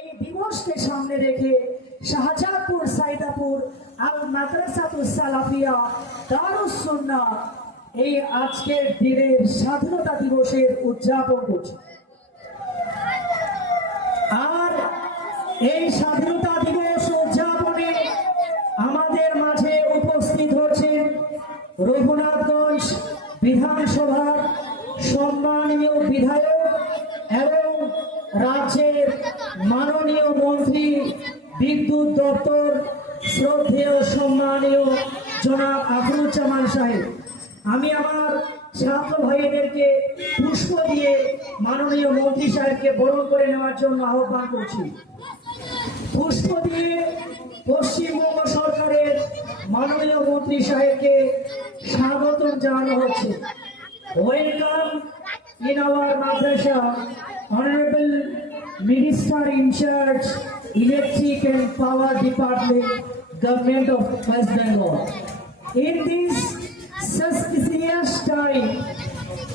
এই দিবসকে সামনে রেখে শাহজাদপুর সাইদাপুর আল মাদ্রাসাতুস সালাফিয়া দারুস সুন্নাহ এই আজকের দিনের স্বাধীনতা দিবসের উদযাপন করছে। আর এই স্বাধীনতা দিবস উদযাপনে আমাদের মাঝে উপস্থিত হচ্ছেন রঘুনাথগঞ্জ বিধানসভার সম্মানীয় বিধায়ক এবং রাজ্যের মাননীয় মন্ত্রী বিদ্যুৎ দপ্তর শ্রদ্ধেয় সম্মানীয় জনাব আখরুজ্জামান সাহেব। আমি আমার ছাত্র ভাইদেরকে পুষ্প দিয়ে মাননীয় মন্ত্রী সাহেবকে বরণ করে নেওয়ার জন্য আহ্বান করছি। পুষ্প দিয়ে পশ্চিমবঙ্গ সরকারের মাননীয় মন্ত্রী সাহেবকে স্বাগতম জানানো হচ্ছে। Welcome in our madrasa, Honorable Minister in charge, Electric and Power Department, Government of West Bengal. In this suspicious time,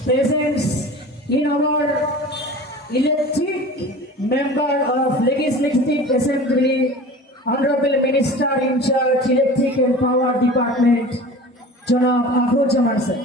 presents in our electric member of Legislative Assembly, Honorable Minister in charge, Electric and Power Department, Janab Akhruজ্জামান sir.